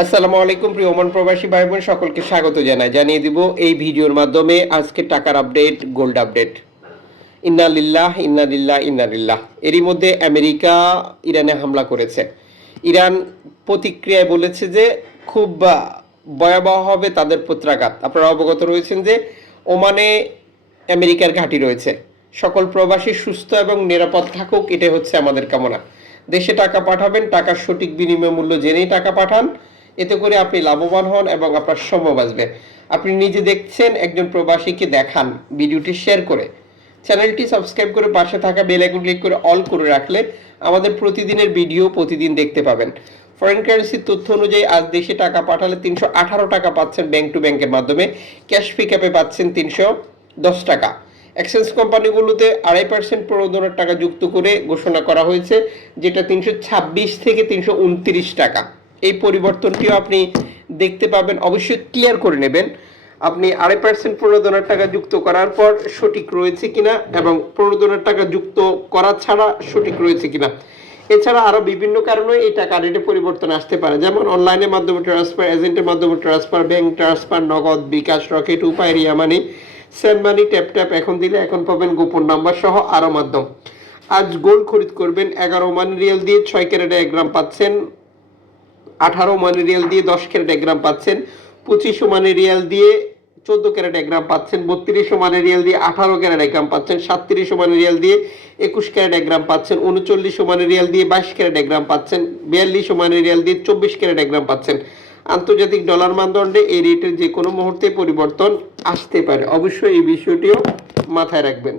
আসসালামু আলাইকুম, প্রিয় ওমান প্রবাসী ভাই বোন সকলকে স্বাগত জানাই। জানিয়ে দিব এই ভিডিওর মাধ্যমে আজকে টাকার আপডেট, গোল্ড আপডেট। ইন্না লিল্লাহ ইন্না লিল্লাহ ইন্না লিল্লাহ। এরই মধ্যে আমেরিকা ইরানে হামলা করেছে। ইরান প্রতিক্রিয়ায় বলেছে যে খুব ভয়াবহ হবে তাদের প্রত্যাঘাত। আপনারা অবগত রয়েছেন যে ওমানে আমেরিকার ঘাঁটি রয়েছে। সকল প্রবাসী সুস্থ এবং নিরাপদ থাকুক, এটাই হচ্ছে আমাদের কামনা। দেশে টাকা পাঠাবেন, টাকার সঠিক বিনিময় মূল্য জেনেই টাকা পাঠান। এতে করে আপনি লাভবান হন এবং আপনার সময় বাঁচবে আপনি নিজে দেখছেন, একজন প্রবাসীকে দেখান ভিডিওটি শেয়ার করে। চ্যানেলটি সাবস্ক্রাইব করে পাশে থাকা বেল আইকন ক্লিক করে অল করে রাখলে আমাদের প্রতিদিনের ভিডিও প্রতিদিন দেখতে পাবেন। ফরেন কারেন্সির তথ্য অনুযায়ী আজ দেশে টাকা পাঠালে তিনশো আঠারো টাকা পাচ্ছেন ব্যাংক টু ব্যাংকের মাধ্যমে। ক্যাশ পিকআপে পাচ্ছেন তিনশো দশ টাকা। এক্সচেঞ্জ কোম্পানিগুলোতে আড়াই পার্সেন্ট প্রণোদনার টাকা যুক্ত করে ঘোষণা করা হয়েছে, যেটা তিনশো ছাব্বিশ থেকে তিনশো উনত্রিশ টাকা। পরিবর্তনটিও আপনি দেখতে পাবেন, অবশ্যই ক্লিয়ার করে নেবেন। আপনি আড়াই পার্সেন্ট প্রণোদনার টাকা যুক্ত করার পর সঠিক রয়েছে কিনা এবং প্রণোদনার টাকা যুক্ত করা ছাড়া সঠিক রয়েছে কিনা। এছাড়া আরও বিভিন্ন কারণে এই টাকা রেটে পরিবর্তন আসতে পারে। যেমন অনলাইনের মাধ্যমে ট্রান্সফার এজেন্টের মাধ্যমে transfer bank transfer Nagad, bKash Rocket Upay, Ria money send money tap tap এখন দিলে এখন পাবেন গোপন নাম্বার সহ আরও মাধ্যম। আজ গোল্ড খরিদ করবেন এগারো মানি রিয়াল দিয়ে ছয় ক্যারেটে এক গ্রাম পাচ্ছেন। আঠারো মানি রিয়াল দিয়ে দশ ক্যারেট এক গ্রাম পাচ্ছেন পঁচিশশো মানি রিয়াল দিয়ে চোদ্দ ক্যারেট এক গ্রাম পাচ্ছেন বত্রিশশো মানি রিয়াল দিয়ে আঠারো ক্যারেট এক গ্রাম পাচ্ছেন সাতত্রিশশো মানি রিয়াল দিয়ে একুশ ক্যারেট এক গ্রাম পাচ্ছেন উনচল্লিশশো মানি রিয়াল দিয়ে বাইশ ক্যারেট এক গ্রাম পাচ্ছেন বিয়াল্লিশশো মানে রিয়াল দিয়ে চব্বিশ ক্যারেট এক গ্রাম পাচ্ছেন। আন্তর্জাতিক ডলার মানদণ্ডে এই রেটের যে কোনো মুহূর্তে পরিবর্তন আসতে পারে। অবশ্যই এই বিষয়টিও মাথায় রাখবেন।